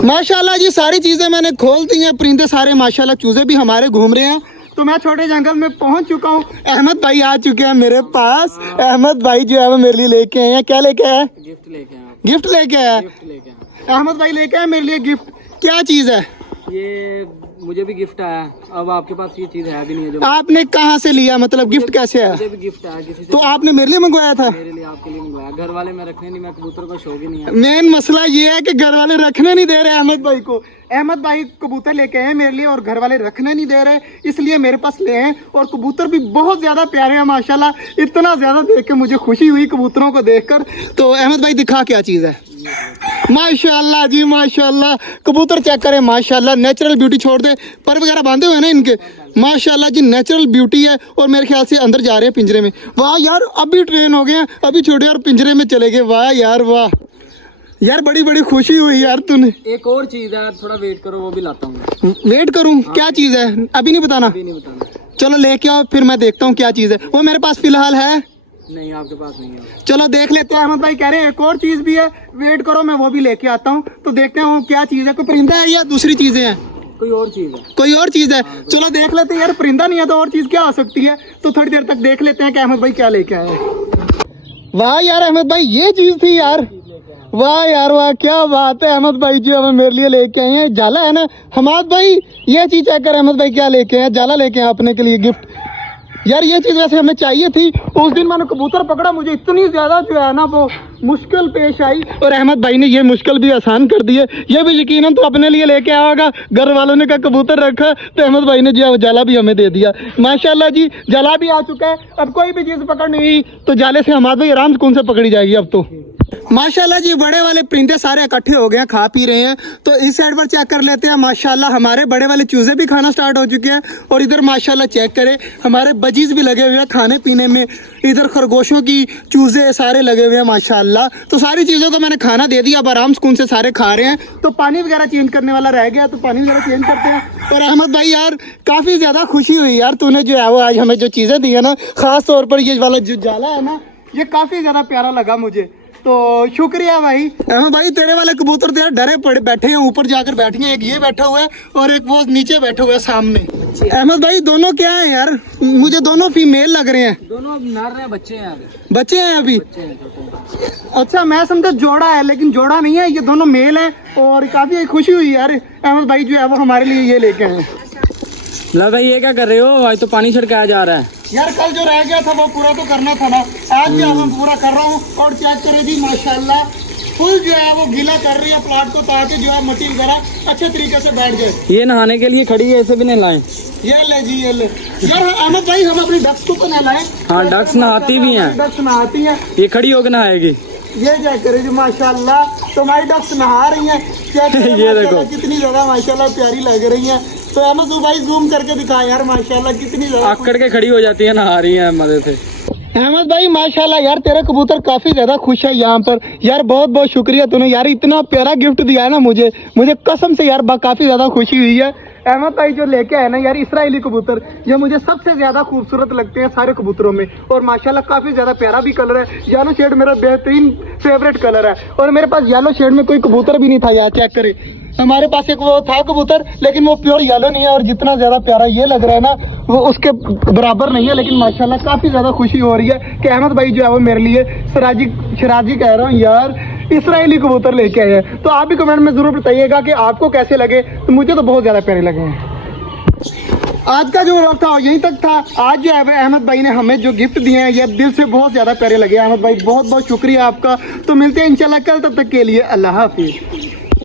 माशाल्लाह जी सारी चीज़ें मैंने खोल दी हैं, परिंदे सारे माशाल्लाह, चूजे भी हमारे घूम रहे हैं। तो मैं छोटे जंगल में पहुंच चुका हूं। अहमद भाई आ चुके हैं मेरे पास। अहमद भाई जो है वो मेरे लिए लेके आए हैं। क्या लेके आए? गिफ्ट लेके आए। गिफ्ट लेके आए? अहमद भाई लेके आए मेरे लिए गिफ्ट। क्या चीज़ है ये? मुझे भी गिफ्ट आया। अब आपके पास ये चीज है भी नहीं है जो आपने कहाँ से लिया, मतलब गिफ्ट कैसे है? मुझे भी गिफ्ट आया किसी से। तो आपने मेरे लिए मंगवाया था? मेरे लिए, आपके लिए मंगवाया। घर वाले मैं रखने नहीं, मैं कबूतर को शौक ही नहीं है। मेन मसला ये है कि घर वाले रखने नहीं दे रहे अहमद भाई को। अहमद भाई कबूतर लेके आए मेरे लिए और घर वाले रखने नहीं दे रहे, इसलिए मेरे पास ले हैं। और कबूतर भी बहुत ज्यादा प्यारे हैं माशाल्लाह। इतना ज्यादा देख के मुझे खुशी हुई कबूतरों को देखकर। तो अहमद भाई दिखा क्या चीज़ है। माशाल्लाह जी माशाल्लाह, कबूतर चेक करें माशाल्लाह, नेचुरल ब्यूटी। छोड़ दे, पर वगैरह बांधे हुए हैं ना इनके। माशाल्लाह जी नेचुरल ब्यूटी है। और मेरे ख्याल से अंदर जा रहे हैं पिंजरे में। वाह यार, अभी ट्रेन हो गए हैं, अभी छोटे और पिंजरे में चले गए। वाह यार वाह यार, बड़ी बड़ी खुशी हुई यार तूने। एक और चीज है, थोड़ा वेट करो, वो भी लाता हूँ। वेट करूँ? क्या चीज़ है अभी नहीं बताना? अभी नहीं बताना। चलो लेके आओ, फिर मैं देखता हूँ क्या चीज़ है। वो मेरे पास फिलहाल है नहीं, आपके पास नहीं है। चलो देख लेते हैं। अहमद भाई कह रहे हैं एक और चीज़ भी है, वेट करो मैं वो भी लेके आता हूँ। तो देखते हैं वो क्या चीज़ है। कोई परिंदा है या दूसरी चीज़ें हैं? कोई और चीज है। कोई और चीज़ है? चलो देख लेते हैं यार, परिंदा नहीं है तो और चीज़ क्या हो सकती है। तो थोड़ी देर तक देख लेते हैं कि अहमद भाई क्या लेके आए हैं। वाह यार अहमद भाई, ये चीज़ थी यार। वाह यार वाह, क्या बात है। अहमद भाई जो हमें मेरे लिए लेके आए हैं, जाला है ना अहमद भाई? ये चीज़ चेक कर अहमद भाई क्या लेके आए, जाला लेके आए अपने के लिए गिफ्ट। यार ये चीज़ वैसे हमें चाहिए थी। उस दिन मैंने कबूतर पकड़ा, मुझे इतनी ज़्यादा जो है ना वो मुश्किल पेश आई, और अहमद भाई ने ये मुश्किल भी आसान कर दी है। ये भी यकीनन तो अपने लिए लेके आया होगा। घर वालों ने कहा कबूतर रखा, तो अहमद भाई ने जो है वो जाला भी हमें दे दिया। माशाल्लाह जी जाला भी आ चुका है। अब कोई भी चीज़ पकड़नी हुई तो जाले से अहमद भाई आराम से कौन से पकड़ी जाएगी अब तो। माशाल्लाह जी बड़े वाले परिंदे सारे इकट्ठे हो गए हैं, खा पी रहे हैं। तो इस साइड पर चेक कर लेते हैं। माशाल्लाह हमारे बड़े वाले चूजे भी खाना स्टार्ट हो चुके हैं। और इधर माशाल्लाह चेक करें, हमारे बजीज भी लगे हुए हैं खाने पीने में। इधर खरगोशों की चूजे सारे लगे हुए हैं माशाल्लाह। तो सारी चीज़ों को मैंने खाना दे दिया, अब आराम सुकून से सारे खा रहे हैं। तो पानी वगैरह चेंज करने वाला रह गया, तो पानी वगैरह चेंज करते हैं। और अहमद भाई यार काफ़ी ज़्यादा खुशी हुई यार, तूने जो है वो आज हमें जो चीज़ें दी है ना, ख़ास तौर पर ये वाला जो जाला है ना, ये काफ़ी ज़्यादा प्यारा लगा मुझे। तो शुक्रिया भाई। अहमद भाई तेरे वाले कबूतर तो यार डरे पड़े बैठे हैं, ऊपर जाकर बैठे हैं। एक ये बैठा हुआ है और एक वो नीचे बैठा हुआ है सामने। अहमद भाई दोनों क्या है यार, मुझे दोनों फीमेल लग रहे हैं। दोनों अब नर रहे, बच्चे हैं अभी। बच्चे हैं अभी? बच्चे हैं, छोटे हैं। अच्छा मैं समझा जोड़ा है, लेकिन जोड़ा नहीं है, ये दोनों मेल हैं। और काफ़ी खुशी हुई यार, अहमद भाई जो है वो हमारे लिए ये लेके आए। ला भाई ये क्या कर रहे हो? आज तो पानी छिड़काया जा रहा है। यार कल जो रह गया था वो पूरा तो करना था ना, आज भी हम पूरा कर रहा हूँ। और चेक करें जी माशाल्लाह, फुल जो है वो गीला कर रही है प्लाट को, ताकि जो है मट्टी वगैरह अच्छे तरीके से बैठ जाए। ये नहाने के लिए खड़ी है, इसे भी नहीं लाए। ये ले जी ये ले। यार अहमद भाई हम अपनी डक्स को तो नहलाएं। हाँ डक्स नहाती भी हैं। डक्स नहाती हैं। ये खड़ी होकर नहाएगी। ये चेक करें जी माशाल्लाह, तो हमारी डक्स नहा रही हैं। चेक करें ये देखो कितनी ज्यादा माशाल्लाह प्यारी लग रही हैं। तो अहमद भाई जूम करके दिखा यार माशाल्लाह कितनी ज्यादा आकड़ के खड़ी हो जाती है, नहा रही है मजे से। अहमद भाई माशाल्लाह यार तेरा कबूतर काफ़ी ज़्यादा खुश है यहाँ पर। यार बहुत बहुत शुक्रिया तूने यार इतना प्यारा गिफ्ट दिया है ना मुझे कसम से यार काफ़ी ज़्यादा खुशी हुई है। अहमद भाई जो लेके आए ना यार इस्राएली कबूतर, ये मुझे सबसे ज़्यादा खूबसूरत लगते हैं सारे कबूतरों में। और माशाल्लाह काफ़ी ज़्यादा प्यारा भी कलर है। येलो शेड मेरा बेहतरीन फेवरेट कलर है। और मेरे पास येलो शेड में कोई कबूतर भी नहीं था यार, चेक करें। हमारे पास एक वो था कबूतर, लेकिन वो प्योर येलो नहीं है। और जितना ज़्यादा प्यारा ये लग रहा है ना, वो उसके बराबर नहीं है। लेकिन माशाल्लाह काफ़ी ज़्यादा खुशी हो रही है कि अहमद भाई जो है वो मेरे लिए शराजी कह रहा हूँ यार, इस्राएली कबूतर लेके आए हैं। तो आप भी कमेंट में ज़रूर बताइएगा कि आपको कैसे लगे। तो मुझे तो बहुत ज़्यादा प्यारे लगे हैं। आज का जो व्लॉग था यहीं तक था। आज जो है अहमद भाई ने हमें जो गिफ्ट दिए हैं ये दिल से बहुत ज़्यादा प्यारे लगे। अहमद भाई बहुत बहुत शुक्रिया आपका। तो मिलते हैं इंशाल्लाह कल, तब तक के लिए अल्लाह हाफिज़।